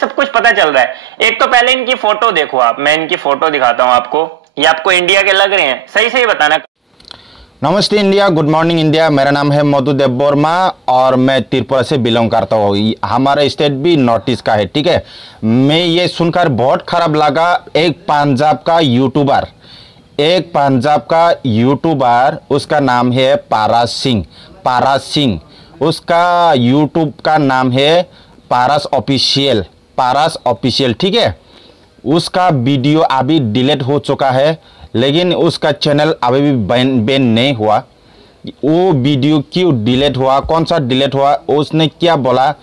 सब कुछ पता चल रहा है। एक तो पहले इनकी फोटो देखो आप, मैं इनकी फोटो दिखाता हूं आपको, ये आपको इंडिया के लग रहे हैं? सही सही बताना। नमस्ते इंडिया, गुड मॉर्निंग इंडिया। मेरा नाम है मधु देव वर्मा और मैं त्रिपुरा से बिलोंग करता हूँ। हमारा स्टेट भी नॉर्थ ईस्ट का है, ठीक है। मैं ये सुनकर बहुत खराब लगा। एक पंजाब का यूट्यूबर, उसका नाम है पारस सिंह। उसका यूट्यूब का नाम है पारस ऑफिशियल, ठीक है। उसका वीडियो अभी डिलीट हो चुका है, लेकिन उसका चैनल अभी भी बैन नहीं हुआ। वो वीडियो क्यों डिलीट हुआ, कौन सा डिलीट हुआ, उसने क्या बोला,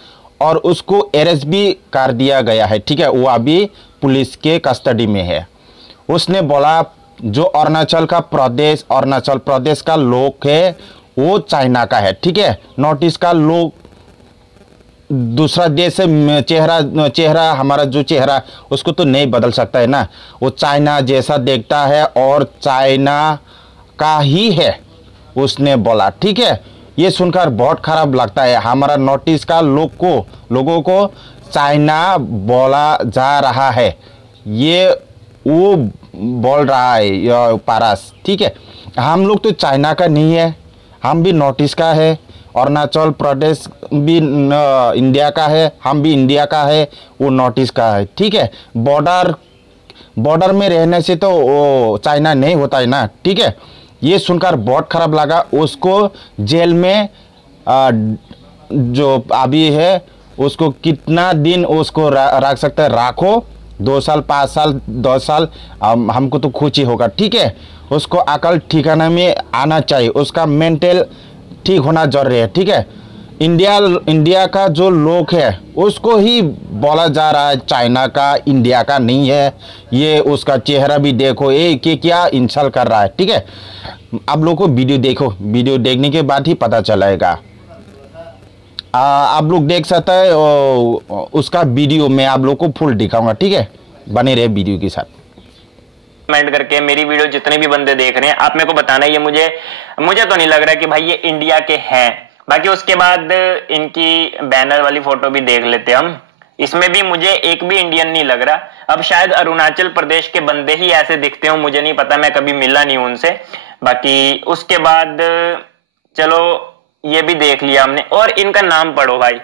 और उसको अरेस्ट भी कर दिया गया है, ठीक है। वो अभी पुलिस के कस्टडी में है। उसने बोला जो अरुणाचल प्रदेश का लोग है वो चाइना का है, ठीक है। नॉर्थ ईस्ट का लोग दूसरा देश से चेहरा हमारा जो चेहरा उसको तो नहीं बदल सकता है ना। वो चाइना जैसा देखता है और चाइना का ही है, उसने बोला, ठीक है। ये सुनकर बहुत खराब लगता है। हमारा नॉर्थ ईस्ट का लोगों को चाइना बोला जा रहा है, ये वो बोल रहा है पारस, ठीक है। हम लोग तो चाइना का नहीं है, हम भी नॉर्थ ईस्ट का है। अरुणाचल प्रदेश भी इंडिया का है, हम भी इंडिया का है, वो नॉर्थ ईस्ट का है, ठीक है। बॉर्डर में रहने से तो वो चाइना नहीं होता है ना, ठीक है। ये सुनकर बहुत खराब लगा। उसको जेल में जो अभी है उसको कितना दिन उसको रख सकते हैं, राखो 2 साल 5 साल 10 साल, हमको तो खुशी होगा, ठीक है। उसको अकल ठिकाना में आना चाहिए, उसका मेंटल ठीक होना जरूरी है, ठीक है। इंडिया का जो लोग है उसको ही बोला जा रहा है चाइना का, इंडिया का नहीं है। ये उसका चेहरा भी देखो, ये क्या इंसल्ट कर रहा है, ठीक है। आप लोग को वीडियो देखो, वीडियो देखने के बाद ही पता चलेगा। आप लोग देख सकते हैं उसका वीडियो, मैं आप लोग को फुल दिखाऊंगा, ठीक है। बने रहे वीडियो के साथ। कमेंट करके मेरी वीडियो जितने भी बंदे देख रहे हैं, आप मेरे को बताना ये मुझे तो नहीं लग रहा कि भाई ये इंडिया के हैं। बाकी उसके बाद इनकी बैनर वाली फोटो भी देख लेते हम। इसमें भी मुझे एक भी इंडियन नहीं लग रहा। अब शायद अरुणाचल प्रदेश के बंदे ही ऐसे दिखते हो, मुझे नहीं पता, मैं कभी मिला नहीं उनसे। बाकी उसके बाद चलो ये भी देख लिया हमने। और इनका नाम पढ़ो भाई,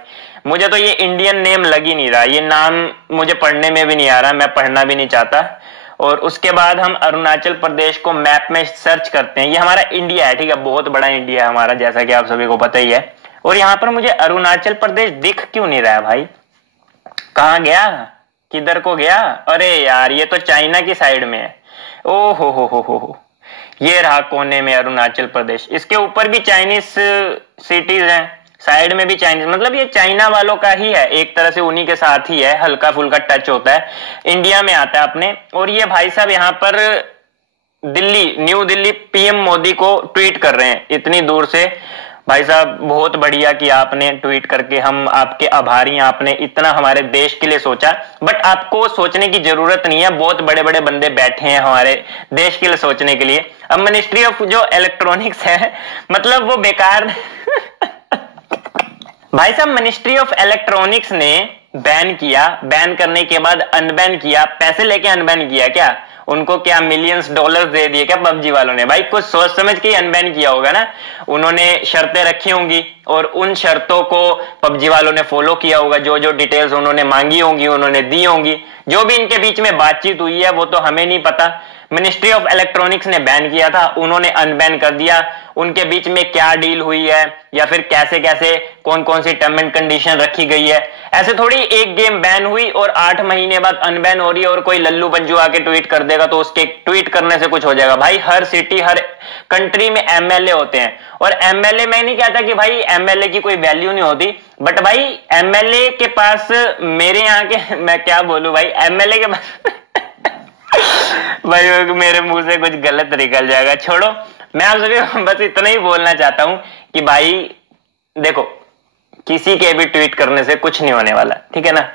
मुझे तो ये इंडियन नेम लग ही नहीं रहा। ये नाम मुझे पढ़ने में भी नहीं आ रहा, मैं पढ़ना भी नहीं चाहता। और उसके बाद हम अरुणाचल प्रदेश को मैप में सर्च करते हैं। ये हमारा इंडिया है, ठीक है, बहुत बड़ा इंडिया है हमारा, जैसा कि आप सभी को पता ही है। और यहाँ पर मुझे अरुणाचल प्रदेश दिख क्यों नहीं रहा है भाई? कहाँ गया, किधर को गया? अरे यार ये तो चाइना की साइड में है। ओ हो, ये रहा कोने में अरुणाचल प्रदेश। इसके ऊपर भी चाइनीज सिटीज हैं, साइड में भी चाइनीज, मतलब ये चाइना वालों का ही है एक तरह से, उन्हीं के साथ ही है, हल्का फुल्का टच होता है, इंडिया में आता है अपने। और ये भाई साहब यहाँ पर न्यू दिल्ली पीएम मोदी को ट्वीट कर रहे हैं इतनी दूर से। भाई साहब बहुत बढ़िया कि आपने ट्वीट करके, हम आपके आभारी हैं, आपने इतना हमारे देश के लिए सोचा। बट आपको सोचने की जरूरत नहीं है, बहुत बड़े बड़े बंदे बैठे हैं हमारे देश के लिए सोचने के लिए। अब मिनिस्ट्री ऑफ जो इलेक्ट्रॉनिक्स है, मतलब वो बेकार भाई साहब मिनिस्ट्री ऑफ इलेक्ट्रॉनिक्स ने बैन किया, बैन करने के बाद अनबैन किया, पैसे लेके अनबैन किया क्या? उनको क्या मिलियंस डॉलर्स दे दिए क्या पबजी वालों ने? भाई कुछ सोच समझ के अनबैन किया होगा ना। उन्होंने शर्तें रखी होंगी और उन शर्तों को पबजी वालों ने फॉलो किया होगा। जो जो डिटेल्स उन्होंने मांगी होंगी उन्होंने दी होंगी। जो भी इनके बीच में बातचीत हुई है वो तो हमें नहीं पता। मिनिस्ट्री ऑफ इलेक्ट्रॉनिक्स ने बैन किया था, उन्होंने अनबैन कर दिया। उनके बीच में क्या डील हुई है या फिर कैसे कैसे कौन कौन सी टर्म एंड कंडीशन रखी गई है, ऐसे थोड़ी एक गेम बैन हुई और 8 महीने बाद अनबैन हो रही है और कोई लल्लू पंजू आके ट्वीट कर देगा तो उसके ट्वीट करने से कुछ हो जाएगा। भाई हर सिटी हर कंट्री में एमएलए होते हैं, और एमएलए, मैं नहीं कहता कि भाई एमएलए की कोई वैल्यू नहीं होती, बट भाई एमएलए के पास, मेरे यहाँ के, मैं क्या बोलूं भाई, एमएलए के पास भाई मेरे मुंह से कुछ गलत निकल जाएगा, छोड़ो। मैं आप सभी बस इतना ही बोलना चाहता हूं कि भाई देखो, किसी के भी ट्वीट करने से कुछ नहीं होने वाला, ठीक है ना।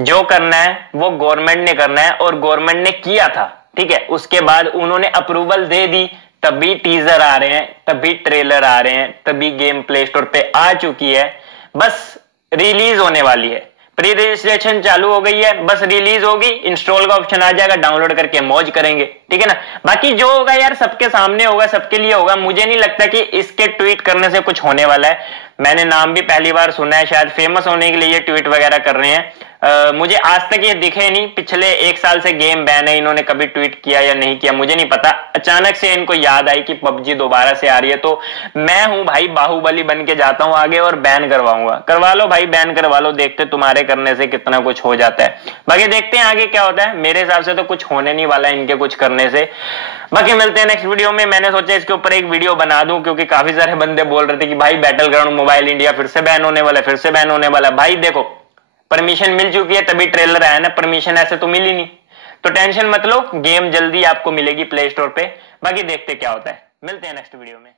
जो करना है वो गवर्नमेंट ने करना है, और गवर्नमेंट ने किया था, ठीक है। उसके बाद उन्होंने अप्रूवल दे दी, तभी टीजर आ रहे हैं, तभी ट्रेलर आ रहे हैं, तभी गेम प्ले स्टोर पे आ चुकी है, बस रिलीज होने वाली है। प्री रजिस्ट्रेशन चालू हो गई है, बस रिलीज होगी, इंस्टॉल का ऑप्शन आ जाएगा, डाउनलोड करके मौज करेंगे, ठीक है ना। बाकी जो होगा यार सबके सामने होगा, सबके लिए होगा। मुझे नहीं लगता कि इसके ट्वीट करने से कुछ होने वाला है। मैंने नाम भी पहली बार सुना है, शायद फेमस होने के लिए ये ट्वीट वगैरह कर रहे हैं। मुझे आज तक ये दिखे नहीं, पिछले 1 साल से गेम बैन है, इन्होंने कभी ट्वीट किया या नहीं किया मुझे नहीं पता। अचानक से इनको याद आई कि पबजी दोबारा से आ रही है, तो मैं हूं भाई बाहुबली बन के जाता हूं आगे और बैन करवाऊंगा। करवा लो भाई, बैन करवा लो, देखते तुम्हारे करने से कितना कुछ हो जाता है। बाकी देखते हैं आगे क्या होता है। मेरे हिसाब से तो कुछ होने नहीं वाला है इनके कुछ करने से। बाकी मिलते हैं नेक्स्ट वीडियो में। मैंने सोचा इसके ऊपर एक वीडियो बना दूं, क्योंकि काफी सारे बंदे बोल रहे थे कि भाई बैटल ग्राउंड मोबाइल इंडिया फिर से बैन होने वाला है, फिर से बैन होने वाला है। भाई देखो, परमिशन मिल चुकी है तभी ट्रेलर आया ना, परमिशन ऐसे तो मिली नहीं, तो टेंशन मत लो, गेम जल्दी आपको मिलेगी प्ले स्टोर पे। बाकी देखते क्या होता है, मिलते हैं नेक्स्ट वीडियो में।